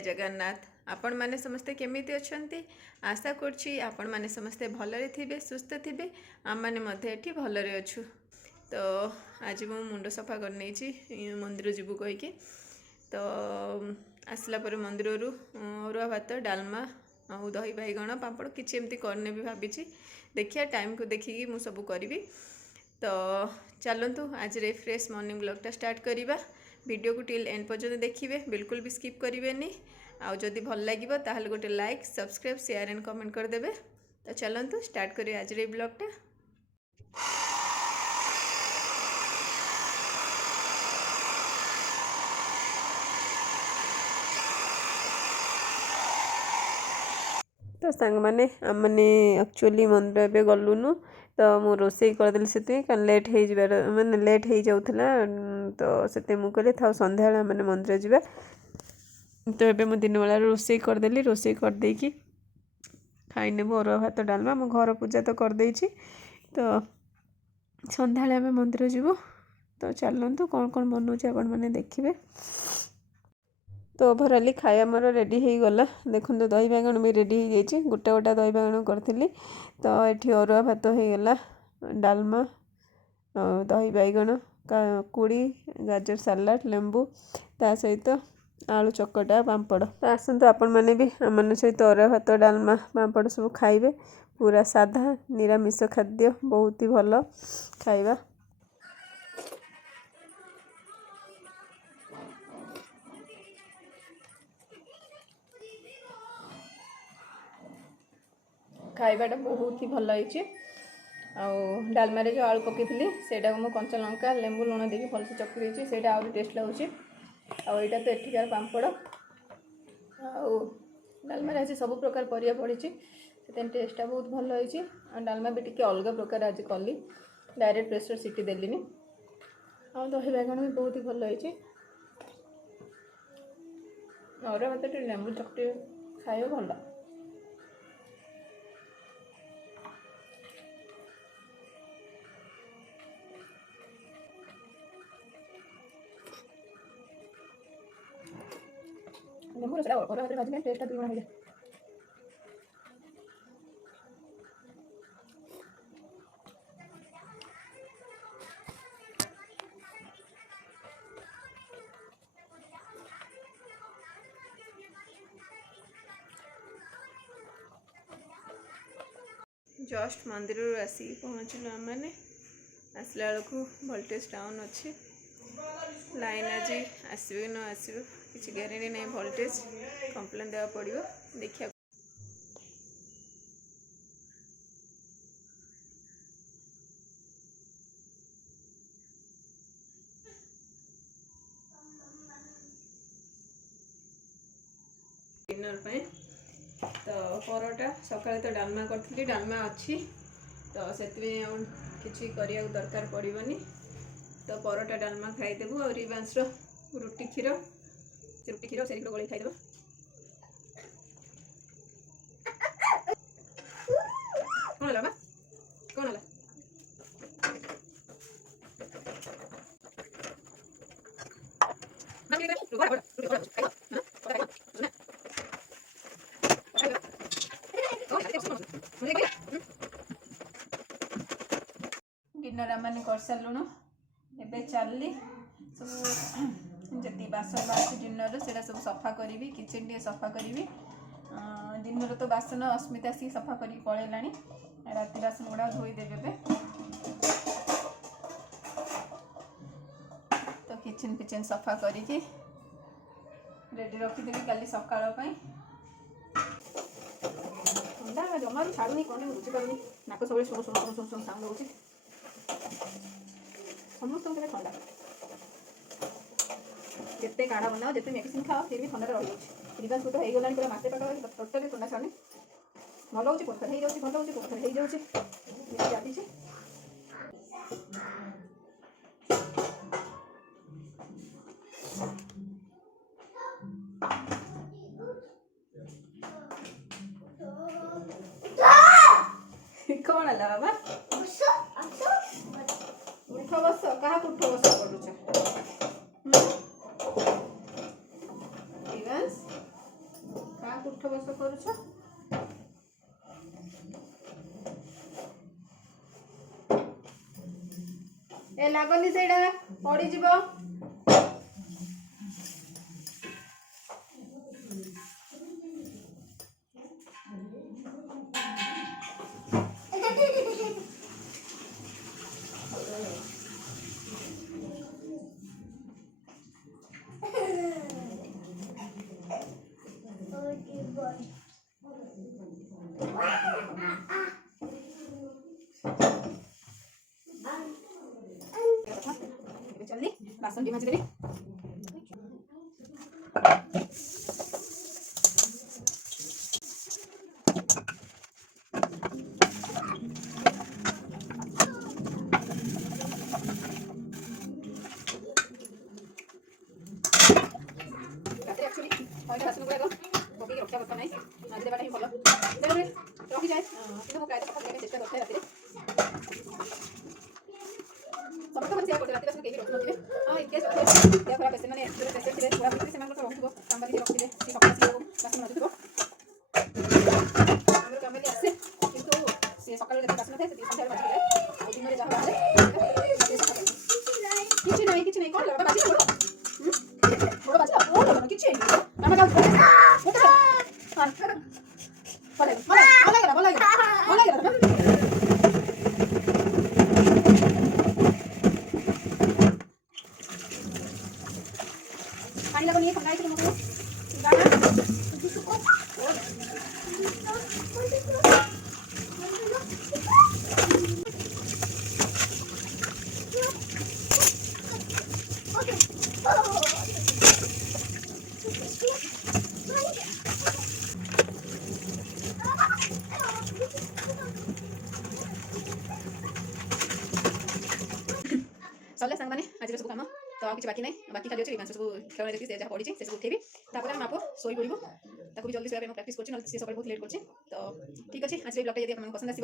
जय जगन्नाथ। आपण माने समस्ते केमिति अछंती आशा करछि आपण माने समस्ते भलरे थिबे सुस्थ थिबे आम माने मध्ये एठी भलरे अछु। तो आज मु मुंड सफा कर नेछि मंदिर जीवु कहिके तो आसला पर मंदिर रु अरुआ भात डालमा और दही बैगण पापड़ किछि एमती करने भी भाबिछि देखिया टाइम को देखिकी मु सब करिवि। तो चलतु आज रे फ्रेश मॉर्निंग ब्लॉगटा स्टार्ट करिबा। वीडियो को टिल एंड पर्यंत देखिए बिल्कुल भी स्किप करेंगे आउ जदि भल लगे ताहले गोटे like subscribe share and comment करदेवे। तो चलतु स्टार्ट करिए आज रे ब्लॉगटा। तो सांग माने आम मैंने एक्चुअली मंदिर एवं गलुनु तो मु रोसे करदेली से लेट हो मैंने लेट हो जाऊला तो से मुझे था सन्ध्या मैंने मंदिर जावा तो ये मुझे दिन बेला रोसे करदेली रोसे करदे खाई नेबू अरुआ भात डालमा मो घर पूजा तो करदे तो सन्ध्या आम मंदिर जीवु। तो चलतु कौन कौन बनाऊँ आपण मैंने देखिए। तो ओभरअली खाया मोर रेडी हो गला देखो दही बैगण भी रेडी हो जाए गोटा गोटा दही बैगण करी तो ये अरुआ भात हो गला डालमा दही बैगण काकुड़ी गाजर सलाड लेंबू ता सहित आलू चकटा पापड़। तो आसतु आपण मैंने भी आम सहित अरुआ भात डालमा पापड़ सब खाइबे पूरा साधा निरामिष खाद्य बहुत ही भल खाइबा। खाइबाटा बहुत ही भल होइए डालमा जो आलू पकई से कंचा लंका लेंबू लुण देके भलसे चक्की देती से आहरी टेस्ट लगुच। आईटा तो एठिकार पापड़ डालमा आज सब प्रकार परिया पड़ी से टेस्टा बहुत भल होइए। डालमा भी टी अलग प्रकार आज कली डायरेक्ट प्रेसर सीटी देली आ दही बैगण भी बहुत ही भल होइए। अरुआ भात लेंबू चकटी खाइबा भल। लेंबू रस अरुआ भात भाजी टेस्ट दुगुना हो जाए। जस्ट मंदिर आसी पहुँचलु आम मैंने आसला बेलू वोल्टेज डाउन अच्छी लाइन आज आसवे न आसवे किसी ग्यारंटी नहीं वोल्टेज कंप्लेन देवा पड़ो देखिए। डिनर पे तो परोटा सकाଳେ तो डालमा करी डालमा अच्छी तो से किसी करिया दरकार पड़ोनी तो परोटा डालमा खाईदेबू और रिवांस रुटी क्षीर से गोल खाईदेव। कौन है कौन है डिनर आम कर सारूँ एवं चलली सब जी बासन बाहर डिनर से सब सफा करी किचेन टे सफा करी दिन तो बासन अस्मिता सी सफा कर पलैला राति बासन गुड़ा धोईदेवे। तो किचेन फिचेन सफा करी रेडी रखीदेवी काली सकाल ठंडा जमा छाड़ूनी कौन बुझीपार नाक सब शुण शुण शुण शुण साउंड हो समस्त ठंडा जिते काढ़ा बनाओ जिते मेडिसिन खाओ फिर भी ठंडा रही रिवाज तो हो गला पूरा मसे पाख टोटाली ठंडा छाड़े भल हो पुथर हो जाए भल हो पुथर हो जाए जाती कौन है बाबा उठ बस क्या उठ बस करुच କାହାକୁ ଉଠ ବସ କରୁଛ? ଏ ଲାଗନି ସେଇଟା ପଡ଼ିଯିବ। चलनी बासन भी माजिदेवी। बासन गुड़ाक पकई रखा कथा ना माजी देवाटा ही भल रखी जाए कि प्राय सफा करने चेस्ट करता है राति समस्त मैंने शेयर करते राति बासन कहीं रखु नथिबे हाँ इनकेस देह खराब पेसेंट मैंने पेसेंट थे पूरा भितर से रखुव कामबारी रखिए सी सफा बासन माजुव आम कामबारी आसे कितु सी सकाल जो बासन थे सन्ध्या माजी जाए आ दिन में जहाँ बाहर किसी नहीं कौन लगा बाजी बड़ बाजी बड़ किसी मामा का पानी लगा नहीं पंगाई तुम लोग सरला सांग मैंने आज सब कम तो किसी बाकी ना बाकी खाली अच्छे सब खेल देखिए जहाँ पड़ी से सब उठेबी माप शोई पड़ो ताको भी जल्दी सोया प्राक्ट कर सकाल बहुत लेट कर तो ठीक अच्छे आज ब्लॉगटा यदि आपको पसंद आसो